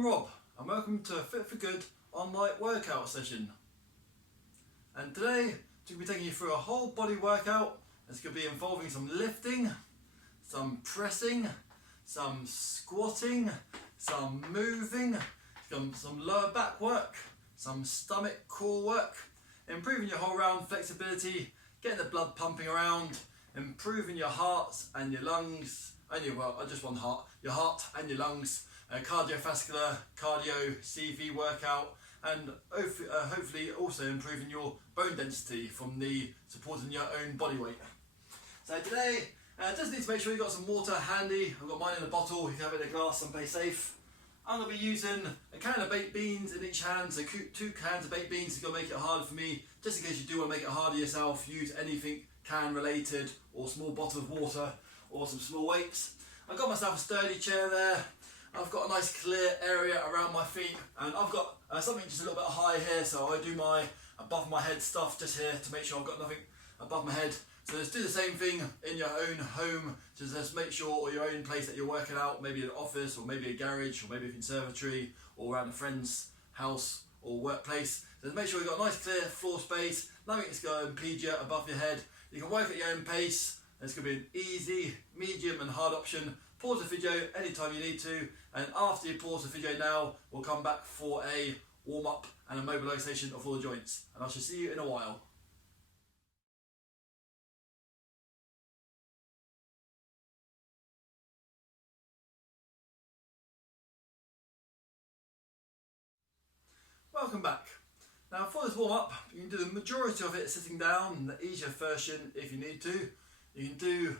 I'm Rob and welcome to a Fit For Good online workout session. And today I'm going to be taking you through a whole body workout. It's going to be involving some lifting, some pressing, some squatting, some moving, some lower back work, some stomach core work, improving your whole round flexibility, getting the blood pumping around, improving your hearts and your lungs, and your heart and your lungs, cardiovascular, cardio, CV workout, and hopefully also improving your bone density from the supporting your own body weight. So today, just need to make sure you've got some water handy. I've got mine in a bottle, you can have it in a glass and play safe. I'm going to be using a can of baked beans in each hand, so 2 cans of baked beans is going to make it harder for me. Just in case you do want to make it harder yourself, use anything can related or small bottle of water or some small weights. I've got myself a sturdy chair there. I've got a nice clear area around my feet, and I've got something just a little bit high here, so I do my above my head stuff just here to make sure I've got nothing above my head. So just do the same thing in your own home, just make sure, or your own place that you're working out, maybe an office or maybe a garage or maybe a conservatory or around a friend's house or workplace. So make sure you've got a nice clear floor space, nothing that's going to impede you above your head. You can work at your own pace. It's going to be an easy, medium and hard option. Pause the video anytime you need to, and after you pause the video now, we'll come back for a warm up and a mobilisation of all the joints. And I shall see you in a while. Welcome back. Now for this warm up, you can do the majority of it sitting down, the easier version if you need to. You can do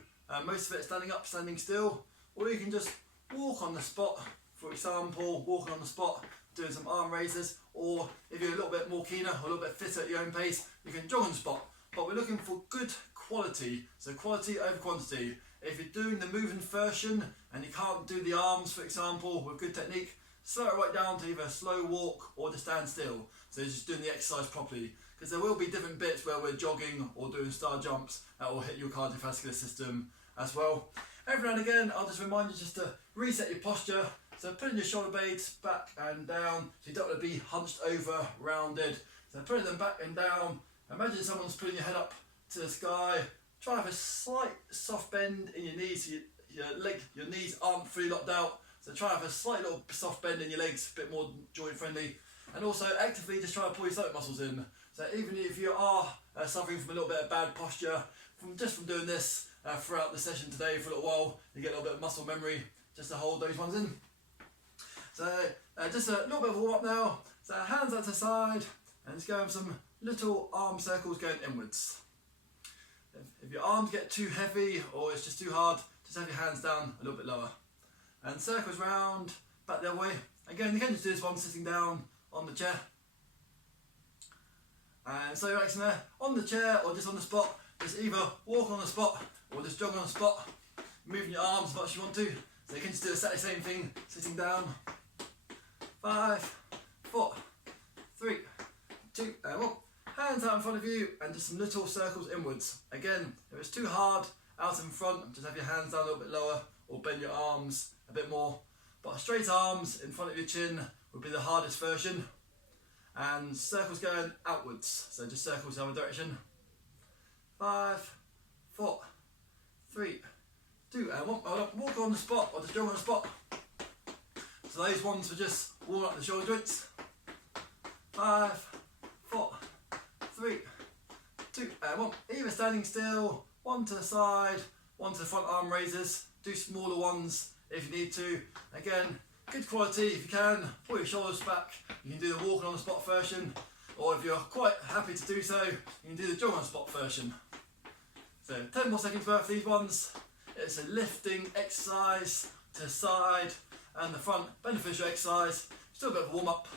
most of it standing up, standing still, or you can just walk on the spot. For example, walking on the spot, doing some arm raises, or if you're a little bit more keener, or a little bit fitter at your own pace, you can jog on the spot. But we're looking for good quality, so quality over quantity. If you're doing the moving version and you can't do the arms, for example, with good technique, slow it right down to either a slow walk or to stand still. So just doing the exercise properly. Because there will be different bits where we're jogging or doing star jumps that will hit your cardiovascular system as well. Every now and again, I'll just remind you just to reset your posture. So putting your shoulder blades back and down, so you don't want to be hunched over, rounded. So putting them back and down. Imagine someone's putting your head up to the sky. Try to have a slight soft bend in your knees, so your knees aren't fully locked out. So try to have a slight little soft bend in your legs, a bit more joint friendly. And also actively just try to pull your stomach muscles in. So even if you are suffering from a little bit of bad posture, from doing this throughout the session today for a little while, you get a little bit of muscle memory just to hold those ones in. So just a little bit of warm up now. So hands out to the side, and just go with some little arm circles going inwards. If your arms get too heavy or it's just too hard, just have your hands down a little bit lower. And circles round, back the other way. Again, you can just do this one sitting down on the chair. And so relaxing there, on the chair or just on the spot, just either walk on the spot or just jog on the spot, moving your arms as much as you want to. So you can just do exactly the same thing, sitting down. 5, 4, 3, 2, and 1. Hands out in front of you and just some little circles inwards. Again, if it's too hard, out in front, just have your hands down a little bit lower or bend your arms a bit more. But straight arms in front of your chin would be the hardest version. And circles going outwards, so just circles the other direction. 5, 4, 3, 2, and 1. Walk on the spot or just jog on the spot. So those ones were just warm up the shoulder joints. 5, 4, 3, 2, and 1. Either standing still, one to the side, one to the front arm raises. Do smaller ones if you need to. Again, good quality if you can. Pull your shoulders back. You can do the walking on the spot version, or if you're quite happy to do so, you can do the jog on the spot version. So 10 more seconds worth of these ones. It's a lifting exercise to the side and the front, beneficial exercise. Still a bit of a warm up.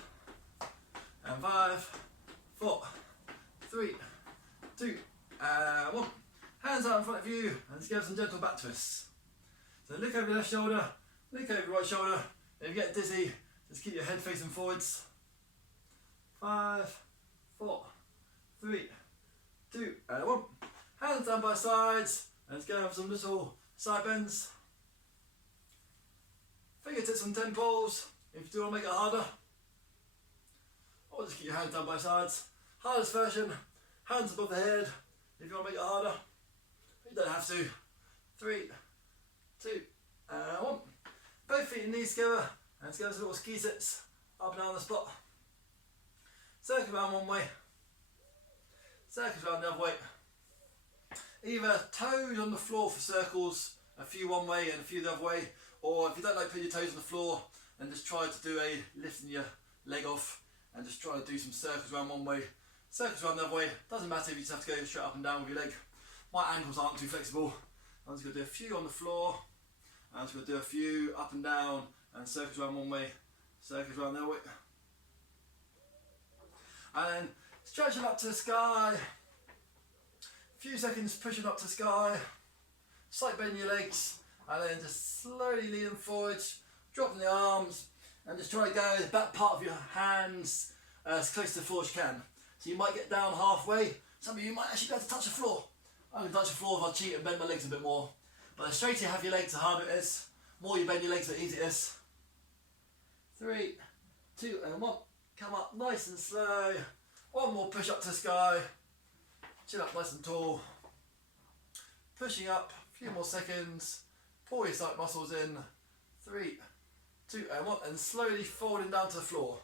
And 5, 4, 3, 2, and 1. Hands out in front of you and just give some gentle back twists. So look over your left shoulder, look over your right shoulder. If you get dizzy, just keep your head facing forwards. 5, 4, 3, 2, and 1. Hands down by sides, and let's go have some little side bends. Fingertips on temples, If you do want to make it harder, or just keep your hands down by sides. Hardest version, hands above the head. If you want to make it harder, you don't have to. 3, 2, and 1. Both feet and knees together, and let's go as little ski sits up and down on the spot. Circle around one way, circles around the other way. Either toes on the floor for circles, a few one way and a few the other way, or if you don't like putting your toes on the floor, then just try to do a lifting your leg off and just try to do some circles around one way, circles around the other way. Doesn't matter if you just have to go straight up and down with your leg. My ankles aren't too flexible. I'm just going to do a few on the floor, and I'm just going to do a few up and down and circles around one way, circles around the other way. And then stretching up to the sky. A few seconds pushing up to the sky. Slight bend in your legs, and then just slowly lean them forwards, dropping the arms, and just try to go the back part of your hands as close to the floor as you can. So you might get down halfway. Some of you might actually go to touch the floor. I can touch the floor if I cheat and bend my legs a bit more. But the straighter you have your legs, the harder it is. The more you bend your legs, the easier it is. 3, 2, and 1. Come up nice and slow. One more push up to the sky. Chin up nice and tall. Pushing up, a few more seconds. Pull your side muscles in. 3, 2, and 1. And slowly folding down to the floor.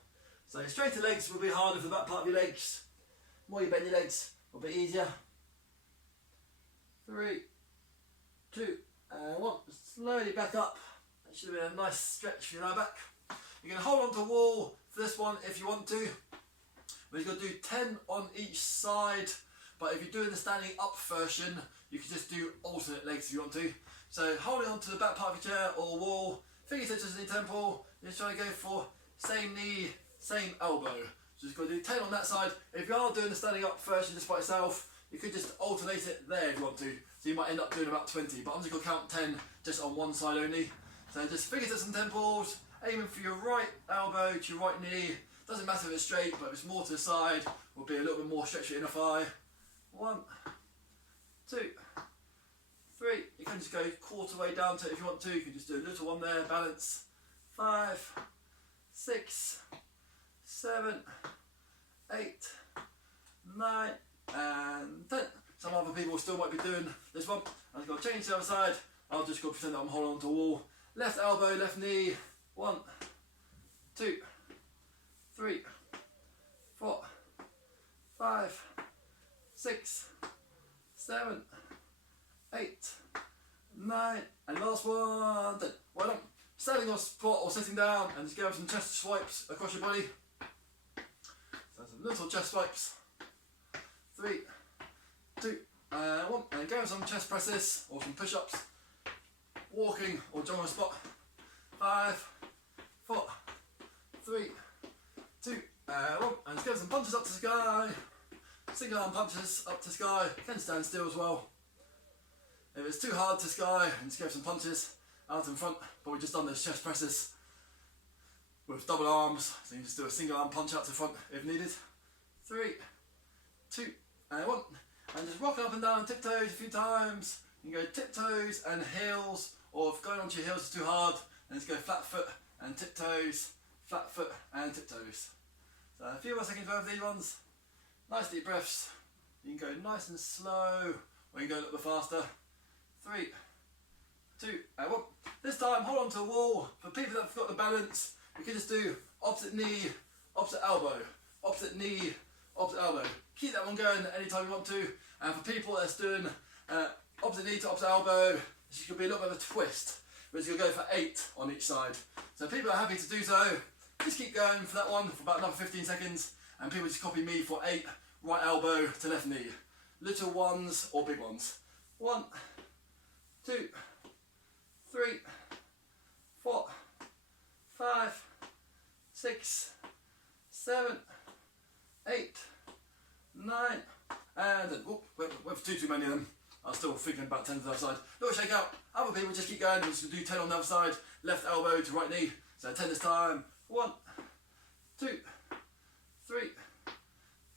So straighter legs will be harder for the back part of your legs. The more you bend your legs, will be easier. 3, 2, and 1. Slowly back up. That should have been a nice stretch for your lower back. You're going to hold on to the wall for this one if you want to. But you're going to do 10 on each side. But if you're doing the standing up version, you can just do alternate legs if you want to. So holding on to the back part of your chair or the wall, fingertips in your temple, you're just trying to go for same knee, same elbow. So just going to do 10 on that side. If you are doing the standing up version just by itself, you could just alternate it there if you want to. So you might end up doing about 20, but I'm just going to count 10 just on one side only. So just fingertips and temples, aiming for your right elbow to your right knee. Doesn't matter if it's straight, but if it's more to the side, will be a little bit more stretch your inner thigh. 1, 2, 3. You can just go quarter way down to it if you want to. You can just do a little one there, balance. 5, 6, 7, 8, 9, and 10. Some other people still might be doing this one. I'm just going to change to the other side. I'll just go pretend that I'm holding on to a wall. Left elbow, left knee. 1, 2, 3, 4, 5, 6, 7, 8, 9, and last one. 10. Well done. Standing on squat or sitting down, and just give some chest swipes across your body. So some little chest swipes. 3, 2, and 1. And go with some chest presses or some push-ups. Walking or jogging on the spot. 5, 4, 3, 2, and 1. And just give some punches up to the sky. Single arm punches up to the sky. You can stand still as well. If it's too hard to sky, and just give some punches out in front. But we've just done those chest presses with double arms, so you can just do a single arm punch out to the front if needed. 3, 2, and 1. And just rocking up and down on tiptoes a few times. You can go tiptoes and heels, or if going onto your heels is too hard, then just go flat foot and tiptoes, flat foot and tiptoes. So a few more seconds of these ones. Nice deep breaths. You can go nice and slow, or you can go a little bit faster. 3, 2, and 1. This time, hold on to the wall. For people that have got the balance, you can just do opposite knee, opposite elbow, opposite knee, opposite elbow. Keep that one going anytime you want to. And for people that's doing opposite knee to opposite elbow, this could be a little bit of a twist, but you'll go for 8 on each side. So people are happy to do so. Just keep going for that one for about another 15 seconds, and people just copy me for 8, right elbow to left knee. Little ones or big ones. 1, 2, 3, 4, 5, 6, 7, 8, 9, and then, with too many of them. I was still thinking about 10 to the other side. Little shake out. Other people just keep going. We're just going to do 10 on the other side. Left elbow to right knee. So 10 this time. 1, 2, 3,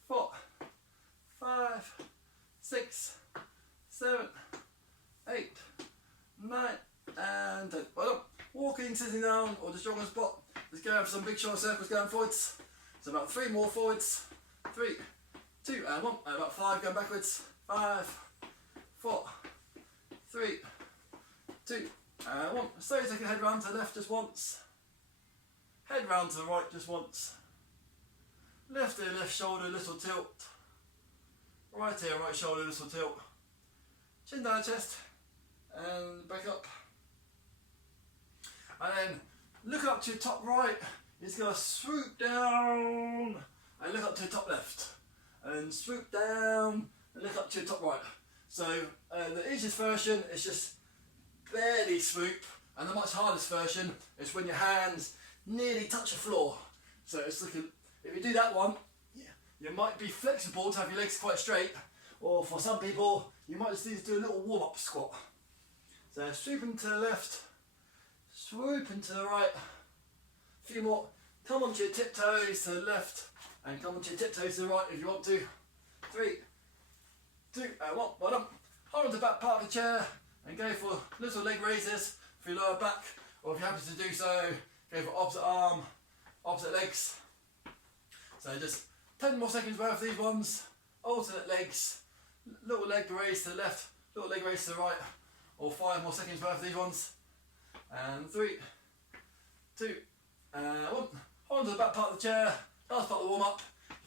4, 5, 6, 7, 8, 9, and 10. Well done. Walking, sitting down, or just jogging on the spot. Let's go for some big shoulder circles going forwards. So about 3 more forwards. 3, 2 and 1, and about 5 going backwards. 5, 4, 3, 2 and 1. Slowly take your head round to the left just once. Head round to the right just once. Left ear, left shoulder, little tilt. Right ear, right shoulder, little tilt. Chin down the chest and back up. And then look up to your top right. You're just going to swoop down and look up to your top left. And swoop down and look up to your top right. So the easiest version is just barely swoop, and the much hardest version is when your hands nearly touch the floor. So it's looking, if you do that one, you might be flexible to have your legs quite straight, or for some people you might just need to do a little warm-up squat. So swooping to the left, swooping to the right, a few more. Come onto your tiptoes to the left and come onto your tiptoes to the right if you want to. 3, 2 and 1. Well done. Hold on to the back part of the chair and go for little leg raises for your lower back, or if you're happy to do so, go for opposite arm, opposite legs. So just 10 more seconds worth of these ones, alternate legs, little leg raise to the left, little leg raise to the right, or 5 more seconds worth of these ones. And 3, 2 and 1. Hold on to the back part of the chair, last part of the warm up.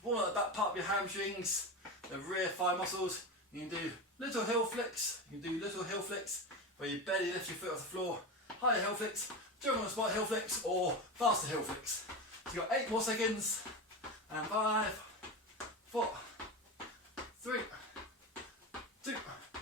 Warm up the back part of your hamstrings, the rear thigh muscles. You can do little heel flicks, where you barely lift your foot off the floor, higher heel flicks, jump on the spot heel flicks, or faster heel flicks. So you've got 8 more seconds, and 5, 4, 3, 2,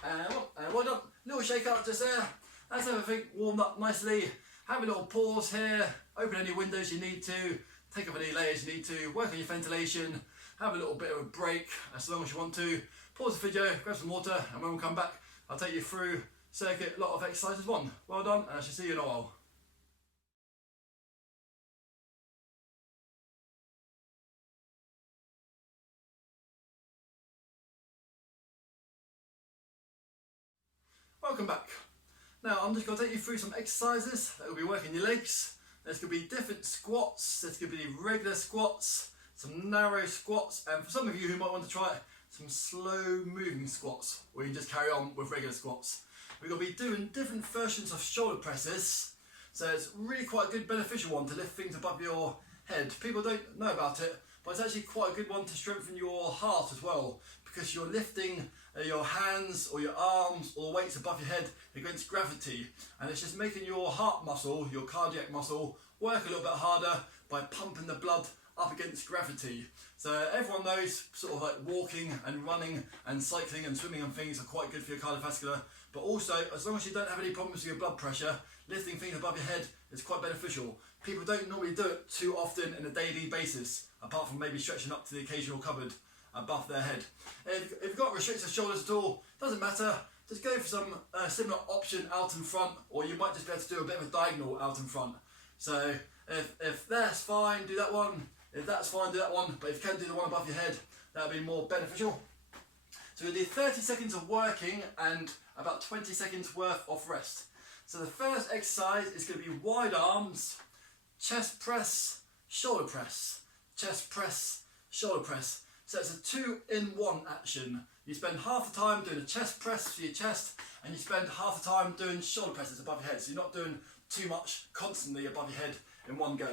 and 1, and well done. Little shake out just there. That's everything warmed up nicely. Have a little pause here, open any windows you need to, take off any layers you need to, work on your ventilation, have a little bit of a break as long as you want to. Pause the video, grab some water, and when we come back, I'll take you through circuit lot of exercises 1. Well done, and I shall see you in a while. Welcome back. Now I'm just going to take you through some exercises that will be working your legs. There's going to be different squats, there's going to be regular squats, some narrow squats, and for some of you who might want to try it, some slow moving squats, or you can just carry on with regular squats. We're going to be doing different versions of shoulder presses, so it's really quite a good beneficial one to lift things above your head. People don't know about it, but it's actually quite a good one to strengthen your heart as well, because you're lifting your hands or your arms or weights above your head against gravity, and it's just making your heart muscle, your cardiac muscle, work a little bit harder by pumping the blood up against gravity. So everyone knows sort of like walking and running and cycling and swimming and things are quite good for your cardiovascular, but also as long as you don't have any problems with your blood pressure, lifting things above your head is quite beneficial. People don't normally do it too often in a daily basis, apart from maybe stretching up to the occasional cupboard above their head. If you've got restricted shoulders at all, doesn't matter, just go for some similar option out in front, or you might just be able to do a bit of a diagonal out in front. So if that's fine, do that one. If that's fine, do that one. But if you can do the one above your head, that'll be more beneficial. So we'll do 30 seconds of working and about 20 seconds worth of rest. So the first exercise is going to be wide arms, chest press, shoulder press, chest press, shoulder press. So it's a 2-in-1 action. You spend half the time doing a chest press for your chest, and you spend half the time doing shoulder presses above your head. So you're not doing too much constantly above your head in one go.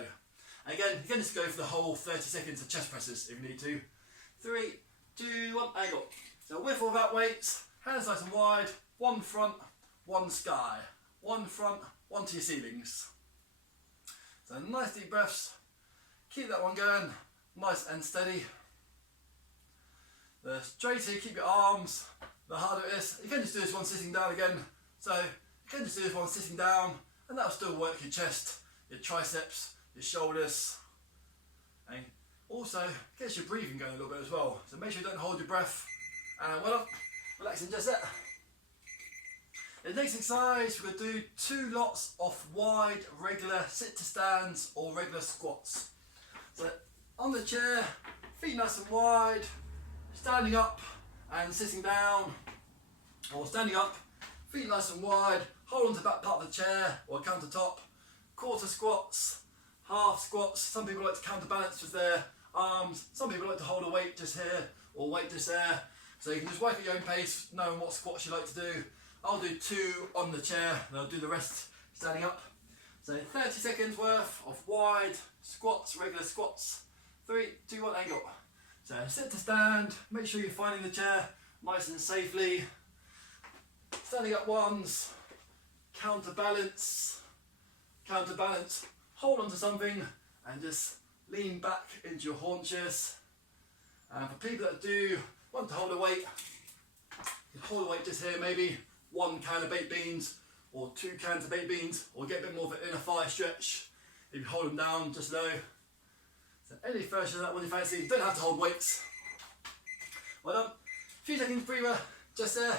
And again, you can just go for the whole 30 seconds of chest presses if you need to. 3, 2, 1, and go. So with or without weights, hands nice and wide, one front, one sky. One front, one to your ceilings. So nice deep breaths. Keep that one going, nice and steady. The straighter you keep your arms, the harder it is. You can just do this one sitting down again. So you can just do this one sitting down, and that'll still work your chest, your triceps, your shoulders, and also gets your breathing going a little bit as well. So make sure you don't hold your breath. And well up, relaxing just there. In the next exercise, we're going to do 2 lots of wide, regular sit to stands or regular squats. So on the chair, feet nice and wide, standing up and sitting down, or standing up, feet nice and wide, hold on to the back part of the chair or countertop, quarter squats, half squats. Some people like to counterbalance with their arms. Some people like to hold a weight just here or weight just there. So you can just work at your own pace, knowing what squats you like to do. I'll do 2 on the chair and I'll do the rest standing up. So 30 seconds worth of wide squats, regular squats. 3, 2, 1, and go. So sit to stand, make sure you're finding the chair nice and safely. Standing up ones, counterbalance, counterbalance, hold on to something and just lean back into your haunches. And for people that do want to hold a weight, you can hold a weight just here, maybe 1 can of baked beans or 2 cans of baked beans, or get a bit more of an inner thigh stretch if you hold them down just low. So any version of that one you fancy, you don't have to hold weights. Well done. A few seconds breather just there.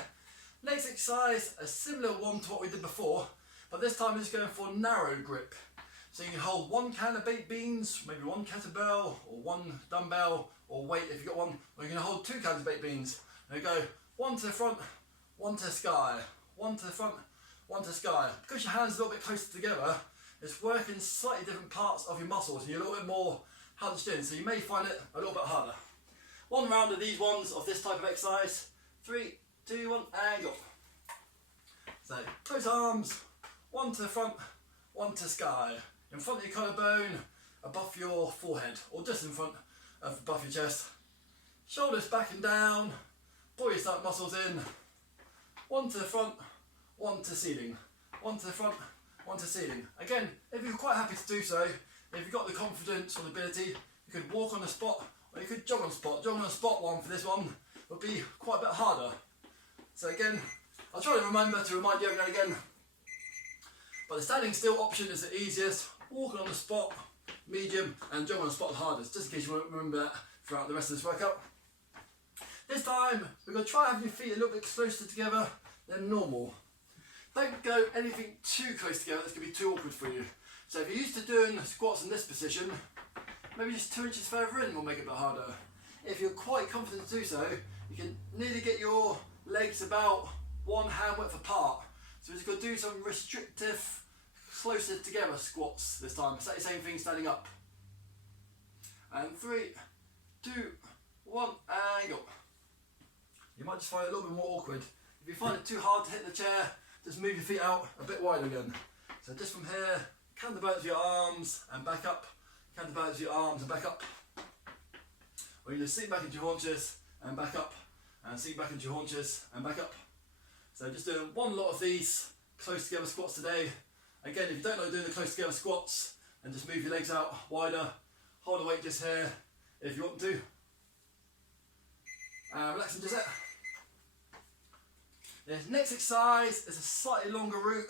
Next exercise, a similar one to what we did before, but this time we're just going for narrow grip. So you can hold 1 can of baked beans, maybe 1 kettlebell or 1 dumbbell or weight if you've got one, or you can hold 2 cans of baked beans. And you go 1 to the front, 1 to the sky, 1 to the front, 1 to the sky. Because your hands are a little bit closer together, it's working slightly different parts of your muscles and you're a little bit more hunched in, so you may find it a little bit harder. 1 round of these ones of this type of exercise. 3, 2, 1, and go. So close arms, 1 to the front, 1 to the sky. In front of your collarbone, above your forehead, or just in front of above your chest. Shoulders back and down, pull your stomach muscles in. 1 to the front, 1 to ceiling. 1 to the front, 1 to ceiling. Again, if you're quite happy to do so, if you've got the confidence or the ability, you could walk on the spot, or you could jog on the spot. Jog on the spot one for this one would be quite a bit harder. So again, I'll try to remember to remind you every now and again, but the standing still option is the easiest. Walking on the spot, medium, and jog on the spot the hardest, just in case you won't remember that throughout the rest of this workout. This time, we're going to try having your feet a little bit closer together than normal. Don't go anything too close together, that's going to be too awkward for you. So if you're used to doing squats in this position, maybe just 2 inches further in will make it a bit harder. If you're quite confident to do so, you can nearly get your legs about 1 hand width apart. So we're just going to do some restrictive, closer together squats this time. It's like the same thing standing up. And 3, 2, 1, and go. You might just find it a little bit more awkward. If you find it too hard to hit the chair, just move your feet out a bit wider again. So just from here, counterbalance your arms and back up. Counterbalance your arms and back up. Or you just sink back into your haunches and back up. And sink back into your haunches and back up. So just doing 1 lot of these close together squats today. Again, if you don't like doing the close together squats, then just move your legs out wider. Hold the weight just here if you want to. Relax and just there. This next exercise is a slightly longer route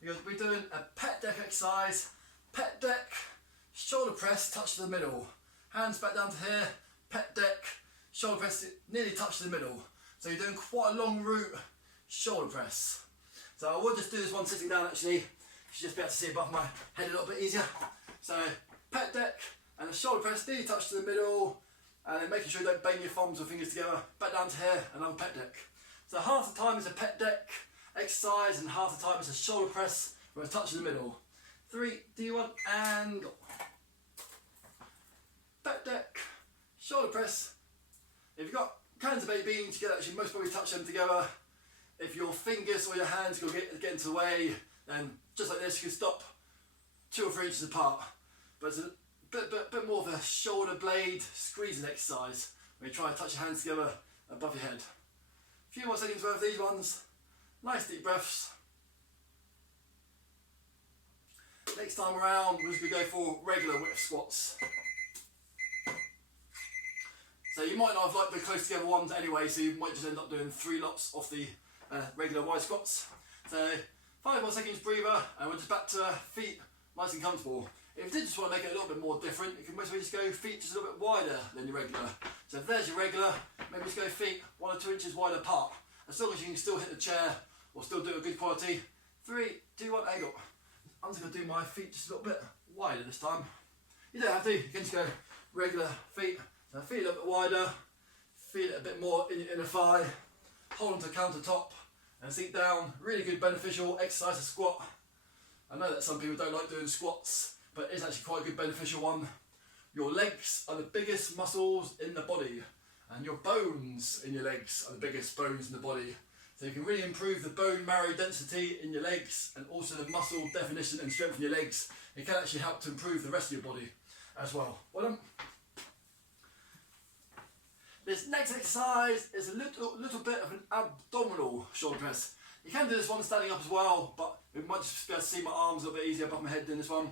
because we're doing a pec deck exercise. Pec deck, shoulder press, touch to the middle. Hands back down to here, pec deck, shoulder press nearly touch to the middle. So you're doing quite a long route, shoulder press. So I will just do this one sitting down actually. You should just be able to see above my head a little bit easier. So pec deck and a shoulder press nearly touch to the middle, and then making sure you don't bang your thumbs or fingers together. Back down to here, another pec deck. So half the time is a pec deck exercise and half the time is a shoulder press with a touch in the middle. 3, 2, 1, and go. Pec deck, shoulder press. If you've got cans of baked beans, you can actually most probably touch them together. If your fingers or your hands go get into the way, then just like this you can stop 2 or 3 inches apart. But it's a bit more of a shoulder blade squeezing exercise when you try and touch your hands together above your head. A few more seconds worth of these ones. Nice deep breaths. Next time around we're just going to go for regular width squats. So you might not have liked the close together ones anyway, so you might just end up doing 3 lots of the regular wide squats. So 5 more seconds breather and we're just back to feet nice and comfortable. If you did just want to make it a little bit more different, you can mostly just go feet just a little bit wider than your regular. So if there's your regular, maybe just go feet 1 or 2 inches wider apart. As long as you can still hit the chair or still do a good quality. 3, 2, 1, and go. I'm just going to do my feet just a little bit wider this time. You don't have to, you can just go regular feet. So feet a little bit wider, feel it a bit more in your inner thigh. Hold onto the countertop and sink down. Really good beneficial exercise to squat. I know that some people don't like doing squats but it's actually quite a good beneficial one. Your legs are the biggest muscles in the body, and your bones in your legs are the biggest bones in the body. So you can really improve the bone marrow density in your legs and also the muscle definition and strength in your legs. It can actually help to improve the rest of your body as well. Well done. This next exercise is a little bit of an abdominal shoulder press. You can do this one standing up as well, but you might just be able to see my arms a little bit easier above my head doing this one.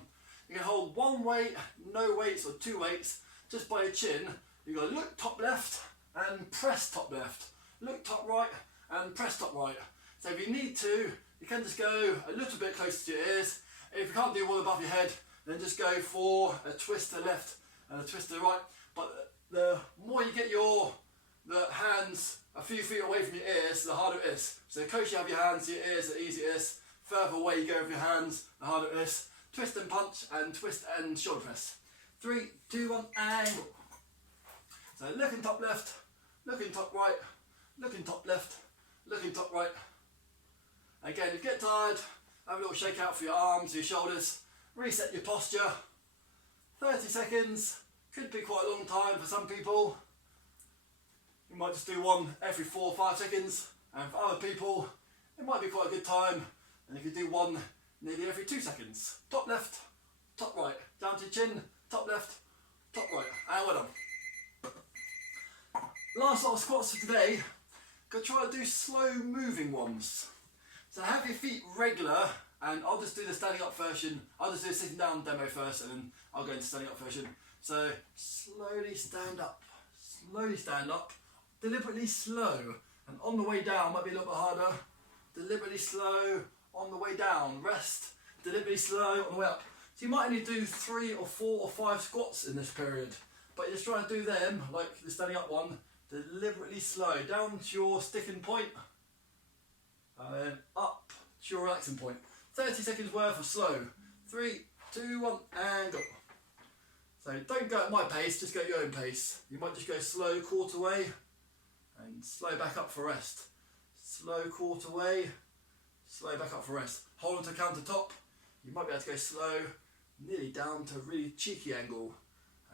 You can hold one weight, no weights or two weights just by your chin. You've got to look top left and press top left. Look top right and press top right. So if you need to, you can just go a little bit closer to your ears. If you can't do one above your head, then just go for a twist to the left and a twist to the right. But the more you get the hands a few feet away from your ears, the harder it is. So the closer you have your hands to your ears, the easier it is. Further away you go with your hands, the harder it is. Twist and punch and twist and shoulder press. 3, 2, 1, angle. So looking top left, looking top right, looking top left, looking top right. Again, if you get tired, have a little shake out for your arms, your shoulders, reset your posture. 30 seconds, could be quite a long time for some people. You might just do one every 4 or 5 seconds, and for other people, it might be quite a good time, and you could do one nearly every 2 seconds. Top left, top right, down to your chin, top left, top right, and well done. Last lot of squats for today. Gonna try to do slow moving ones. So have your feet regular, and I'll just do the standing up version. I'll just do a sitting down demo first, and then I'll go into standing up version. So slowly stand up, deliberately slow, and on the way down might be a little bit harder. Deliberately slow on the way down, rest, deliberately slow on the way up. So you might only do 3 or 4 or 5 squats in this period, but you just try and do them, like the standing up one, deliberately slow, down to your sticking point, and then up to your relaxing point. 30 seconds worth of slow. 3, 2, 1, and go. So don't go at my pace, just go at your own pace. You might just go slow, quarter way, and slow back up for rest. Slow, quarter way, slow back up for rest. Hold on to countertop. You might be able to go slow, nearly down to a really cheeky angle,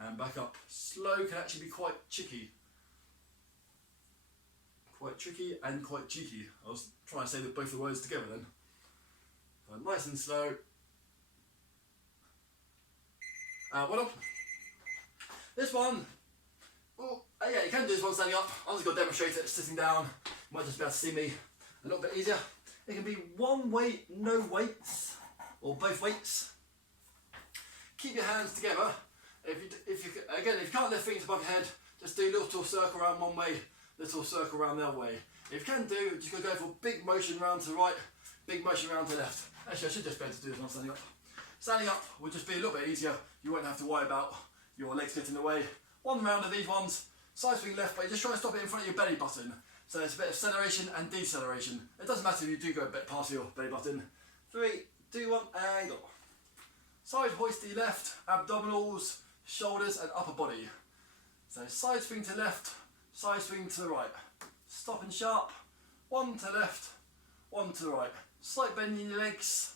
and back up. Slow can actually be quite cheeky. Quite tricky and quite cheeky. I was trying to say both the words together then. So nice and slow. Well up. This one, well, yeah, you can do this one standing up. I'm just going to demonstrate it sitting down. You might just be able to see me a little bit easier. It can be one weight, no weights, or both weights. Keep your hands together. If you can't lift things above your head, just do a little circle around one way, little circle around the other way. If you can do, just go for big motion round to the right, big motion round to the left. Actually, I should just be able to do this one standing up. Standing up will just be a little bit easier. You won't have to worry about your legs getting in the way. One round of these ones, side swing left, but you just try to stop it in front of your belly button. So it's a bit of acceleration and deceleration. It doesn't matter if you do go a bit past your belly button. 3, 2, 1, and go. Side hoist to your left, abdominals, shoulders and upper body. So side swing to left, side swing to the right. Stop and sharp, one to the left, one to the right. Slight bend in your legs.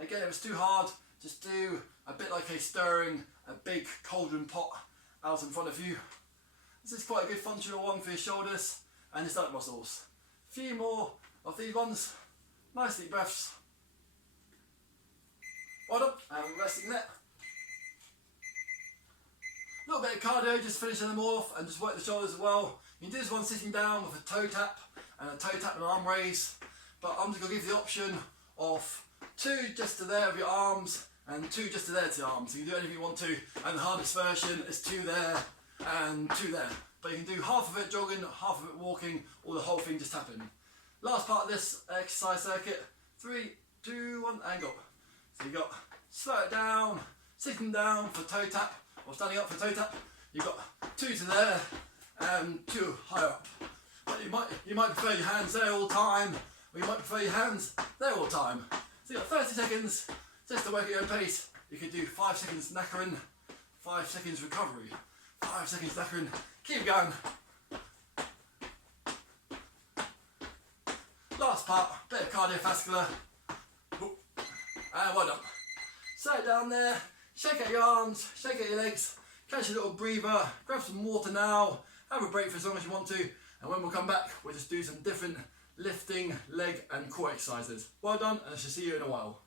Again, if it's too hard, just do a bit like a stirring a big cauldron pot out in front of you. This is quite a good functional one for your shoulders and your stomach muscles. A few more of these ones. Nice deep breaths. Well done, and resting there. A little bit of cardio, just finishing them off and just work the shoulders as well. You can do this one sitting down with a toe tap and arm raise. But I'm just going to give you the option of 2 just to there of your arms and 2 just to there to your arms. So you can do anything you want to, and the hardest version is 2 there and 2 there. But you can do half of it jogging, half of it walking, or the whole thing just tapping. Last part of this exercise circuit, 3, 2, 1, and go. So you got slow it down, sitting down for toe tap, or standing up for toe tap. You've got 2 to there and 2 higher up. But you might prefer your hands there all the time, or you might prefer your hands there all the time. So you've got 30 seconds just to work at your own pace. You can do 5 seconds knackering, 5 seconds recovery, 5 seconds knackering. Keep going. Last part, bit of cardiovascular. And well done. Set it down there, shake out your arms, shake out your legs, catch a little breather, grab some water now, have a break for as long as you want to, and when we'll come back, we'll just do some different lifting, leg and core exercises. Well done, and I shall see you in a while.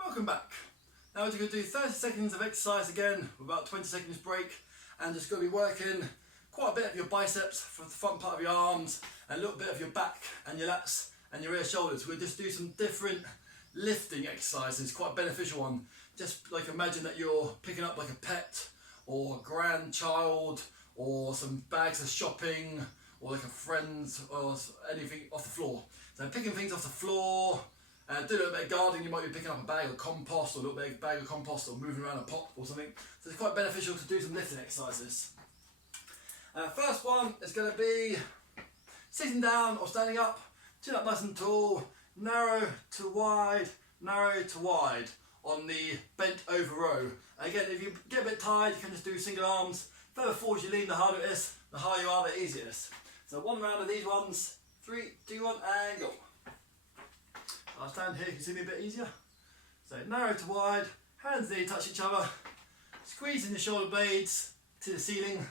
Welcome back. Now we're going to do 30 seconds of exercise again with about 20 seconds break, and just going to be working quite a bit of your biceps for the front part of your arms and a little bit of your back and your lats and your rear shoulders. We'll just do some different lifting exercises, quite a beneficial one. Just like imagine that you're picking up like a pet or a grandchild or some bags of shopping or like a friend or anything off the floor. So picking things off the floor. Do a little bit of gardening, you might be picking up a bag of compost or a little bit of bag of compost or moving around a pot or something. So it's quite beneficial to do some lifting exercises. First one is going to be sitting down or standing up, chin up nice and tall, narrow to wide on the bent over row. Again, if you get a bit tired, you can just do single arms. Further forward you lean, the harder it is, the higher you are, the easier it is. So one round of these ones, 3, 2, 1 and go. I'll stand here, you can see me a bit easier. So narrow to wide, hands nearly touch each other, squeezing the shoulder blades to the ceiling.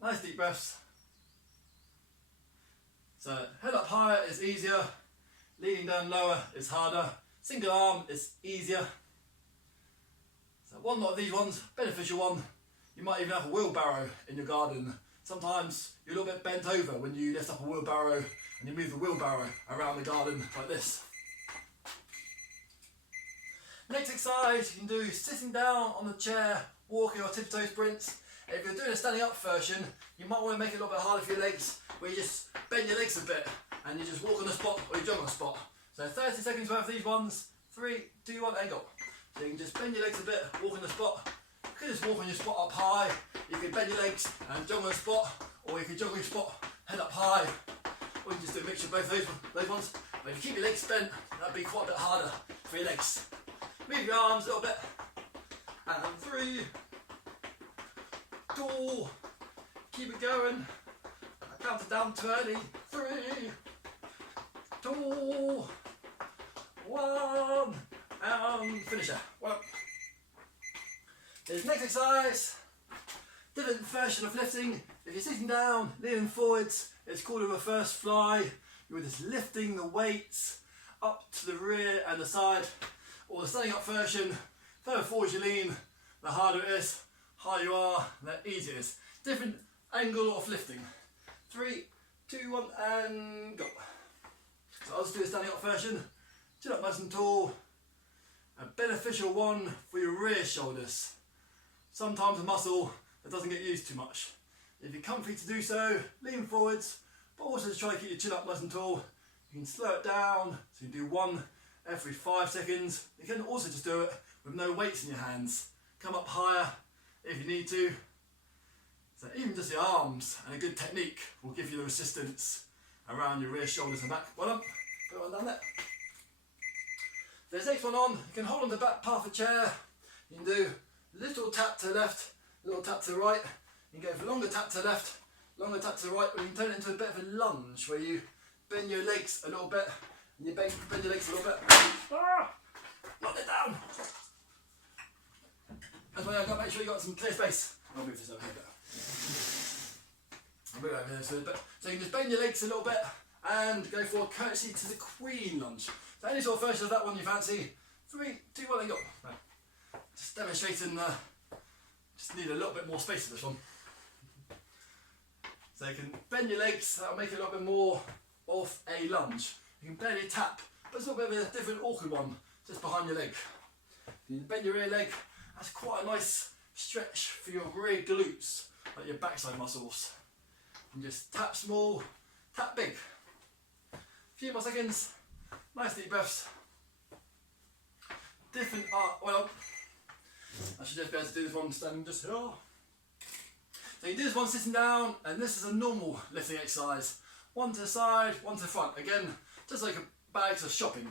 Nice deep breaths. So head up higher is easier, leaning down lower is harder, single arm is easier. So one lot of these ones, beneficial one. You might even have a wheelbarrow in your garden. Sometimes you're a little bit bent over when you lift up a wheelbarrow and you move the wheelbarrow around the garden like this. Next exercise you can do sitting down on the chair, walking or tiptoe sprints. If you're doing a standing up version, you might want to make it a little bit harder for your legs, where you just bend your legs a bit and you just walk on the spot or you jog on the spot. So 30 seconds worth of these ones, 3, 2, 1 and go. So you can just bend your legs a bit, walk on the spot. You could just walk on your spot up high, you can bend your legs and jog on the spot, or you can jog on your spot, head up high. Or you can just do a mixture of both those ones. But if you keep your legs bent, that'd be quite a bit harder for your legs. Move your arms a little bit. And 3, 2, keep it going. I counted down too early. 3, 2, 1, and finish it. Well, here's the next exercise. Different version of lifting. If you're sitting down, leaning forwards, it's called a reverse fly. You're just lifting the weights up to the rear and the side. Or the standing up version, further forward you lean, the harder it is, higher you are, the easier it is. Different angle of lifting. 3, 2, 1 and go. So I'll just do the standing up version. Chin up nice and tall. A beneficial one for your rear shoulders. Sometimes a muscle that doesn't get used too much. If you're comfy to do so, lean forwards, but also just try to keep your chin up nice and tall. You can slow it down, so you do one every 5 seconds. You can also just do it with no weights in your hands. Come up higher if you need to. So even just the arms and a good technique will give you the resistance around your rear shoulders and back. Well done. Put one down there. There's next one on. You can hold on the back part of the chair. You can do little tap to the left, little tap to the right. You can go for longer tap to the left, longer tap to the right, or you can turn it into a bit of a lunge where you bend your legs a little bit, and you bend your legs a little bit. Knock it down! That's why I've got to make sure you've got some clear space. I'll move this over here a bit. I'll move over here so a bit. So you can just bend your legs a little bit and go for a curtsy to the Queen lunge. So any sort of version of that one you fancy. 3, 2, 1 and go. Right. Just demonstrating, just need a little bit more space for this one. So you can bend your legs, that'll make it a little bit more of a lunge. You can barely tap, but it's a little bit of a different awkward one, just behind your leg. You can bend your rear leg, that's quite a nice stretch for your rear glutes, like your backside muscles. And just tap small, tap big. A few more seconds, nice deep breaths. Different well, I should just be able to do this one standing just here. So you do this one sitting down, and this is a normal lifting exercise. One to the side, one to the front. Again, just like a bag of shopping.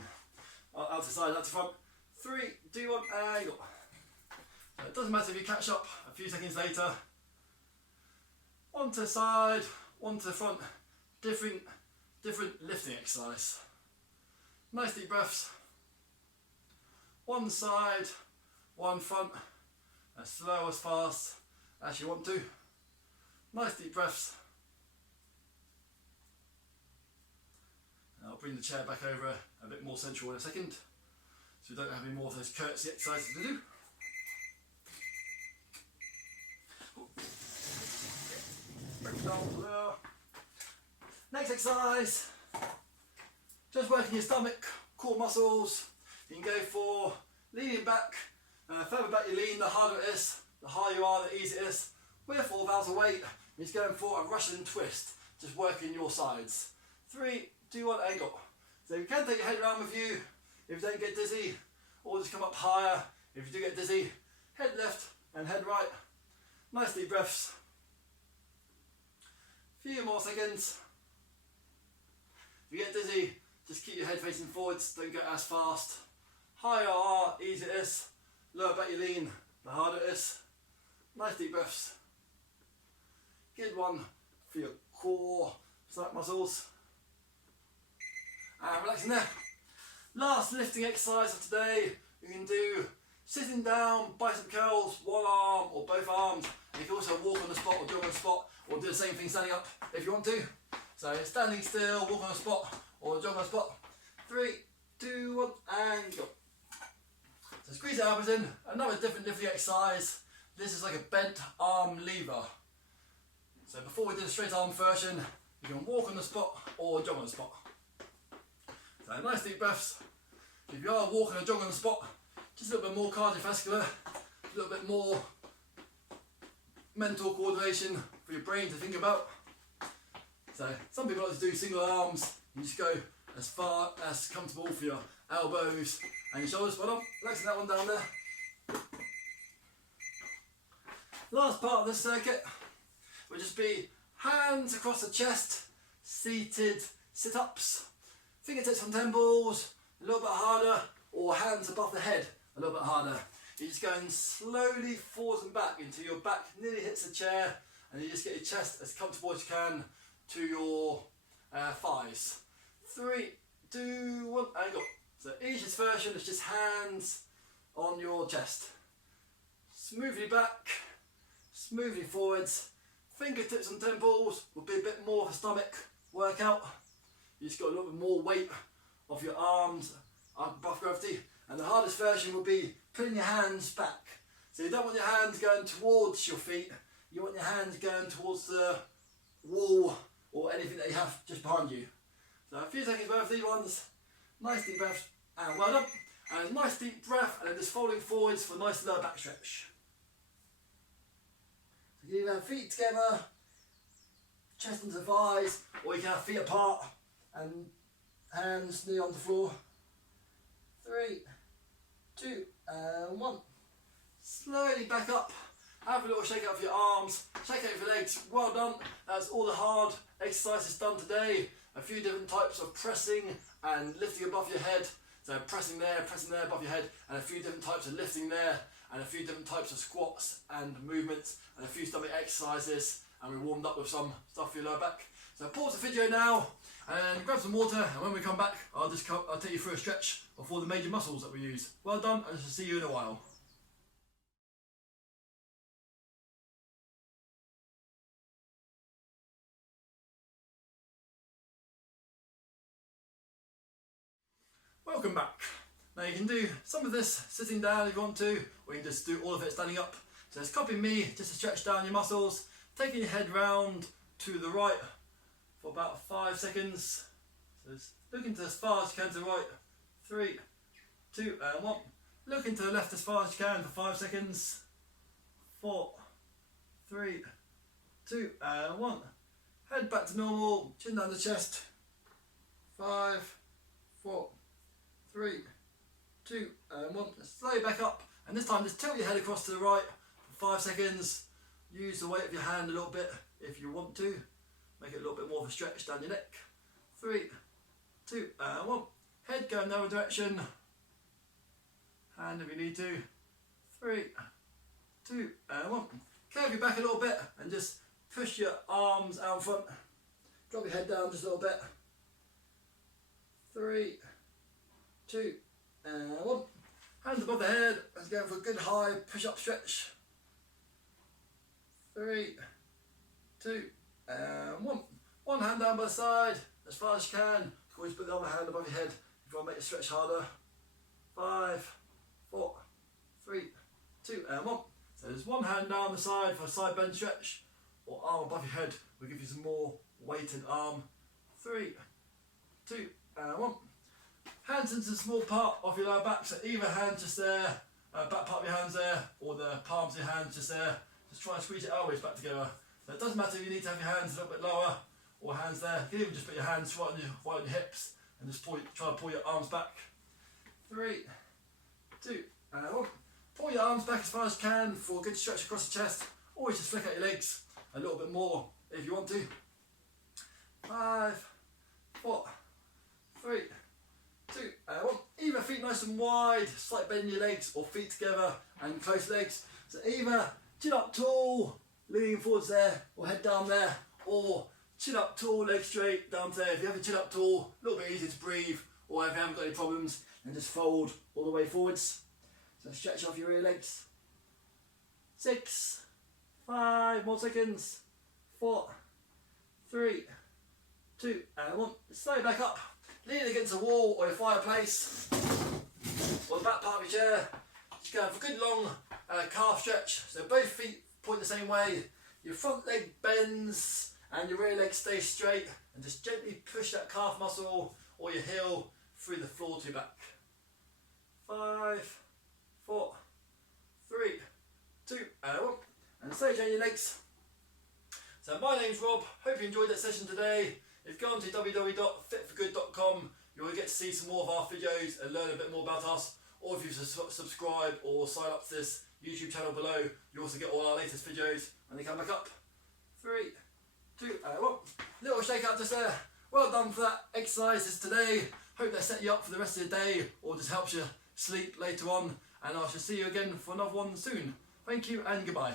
Out to the side, out to the front. 3, 2, 1, and go. So it doesn't matter if you catch up a few seconds later. one to the side, one to the front, different lifting exercise. Nice deep breaths. One side, one front, as slow as fast as you want to. Nice deep breaths. I'll bring the chair back over a bit more central in a second, so we don't have any more of those curtsy exercises to do. Next exercise, just working your stomach, core muscles. You can go for leaning back. Further back you lean, the harder it is, the higher you are, the easier it is. With 4 pounds of weight, he's going for a Russian twist, just working your sides. 3, 2, 1, and go. So you can take your head around with you if you don't get dizzy, or just come up higher if you do get dizzy. Head left and head right. Nice deep breaths. Few more seconds. If you get dizzy, just keep your head facing forwards, don't go as fast. Higher are, easier it is. Lower back you lean, the harder it is. Nice deep breaths. Good one for your core, stomach muscles. And relaxing there. Last lifting exercise of today, you can do sitting down, bicep curls, one arm or both arms. You can also walk on the spot or jog on the spot, or do the same thing standing up if you want to. So standing still, walk on the spot or jog on the spot. 3, 2, 1, and go. So squeeze the elbows in. Another different lifting exercise. This is like a bent arm lever. So before we do the straight arm version, you can walk on the spot or jog on the spot. So nice deep breaths. If you are walking or jogging on the spot, just a little bit more cardiovascular, a little bit more mental coordination for your brain to think about. So some people like to do single arms and just go as far as comfortable for your elbows and your shoulders. Well done, relaxing that one down there. Last part of this circuit will just be hands across the chest, seated sit-ups, fingertips on temples, a little bit harder, or hands above the head, a little bit harder. You're just going slowly forwards and back until your back nearly hits the chair, and you just get your chest as comfortable as you can to your thighs. 3, 2, 1, and go. So easiest version is just hands on your chest. Smoothly back, smoothly forwards. Fingertips on temples will be a bit more of a stomach workout. You just got a little bit more weight of your arms above gravity. And the hardest version will be putting your hands back. So you don't want your hands going towards your feet. You want your hands going towards the wall or anything that you have just behind you. So a few seconds worth of these ones. Nice deep breath and well done. And a nice deep breath and then just folding forwards for a nice lower back stretch. So you can have feet together, chest into the thighs, or you can have feet apart and hands knee on the floor. 3, 2, and 1. Slowly back up. Have a little shake out for your arms, shake out for your legs. Well done. That's all the hard exercises done today. A few different types of pressing and lifting above your head. So pressing there above your head, and a few different types of lifting there, and a few different types of squats and movements, and a few stomach exercises. And we warmed up with some stuff for your lower back. So pause the video now and grab some water, and when we come back I'll take you through a stretch of all the major muscles that we use. Well done, and I'll see you in a while. Welcome back. Now you can do some of this sitting down if you want to, or you can just do all of it standing up. So just copy me, just to stretch down your muscles, taking your head round to the right for about 5 seconds. So just looking to as far as you can to the right. 3, 2, and 1. Looking to the left as far as you can for 5 seconds. 4, 3, 2, and 1. Head back to normal, chin down the chest. 5, 4, 3, 2, and 1. Slowly back up, and this time just tilt your head across to the right for 5 seconds. Use the weight of your hand a little bit if you want to. Make it a little bit more of a stretch down your neck. 3, 2, and 1. Head going the other direction. Hand if you need to. 3, 2, and 1. Curve your back a little bit and just push your arms out in front. Drop your head down just a little bit. 3, 2, and 1. Hands above the head. Let's go for a good high push-up stretch. 3, 2, and 1. One hand down by the side as far as you can. You can always put the other hand above your head if you want to make the stretch harder. 5, 4, 3, 2, and 1. So there's one hand down the side for a side bend stretch, or arm above your head will give you some more weighted arm. 3, 2, and 1. Hands into the small part of your lower back, so either hand just there, back part of your hands there, or the palms of your hands just there. Just try and squeeze your elbows back together. So it doesn't matter if you need to have your hands a little bit lower or hands there. You can even just put your hands right on your hips and just try to pull your arms back. 3, 2, and 1. Pull your arms back as far as you can for a good stretch across the chest. Always just flick out your legs a little bit more if you want to. 5, 4, 3, 2, and 1. Either feet nice and wide, slight bend in your legs, or feet together and close legs. So either chin up tall, leaning forwards there, or head down there, or chin up tall, legs straight, down there. If you have a chin up tall, a little bit easier to breathe, or if you haven't got any problems, then just fold all the way forwards. So stretch off your rear legs. 6, 5 more seconds. 4, 3, 2, and 1. Slide back up. Lean against a wall or your fireplace, or the back part of your chair. Just go for a good long calf stretch. So both feet point the same way. Your front leg bends and your rear leg stays straight, and just gently push that calf muscle or your heel through the floor to your back. 5, 4, 3, 2, and 1. And stay on your legs. So my name's Rob. Hope you enjoyed that session today. If you go on to www.fitforgood.com, you will get to see some more of our videos and learn a bit more about us. Or if you subscribe or sign up to this YouTube channel below, you also get all our latest videos when they come back up. 3, 2, and 1. Little shake out just there. Well done for that exercises today. Hope that set you up for the rest of the day, or just helps you sleep later on. And I shall see you again for another one soon. Thank you and goodbye.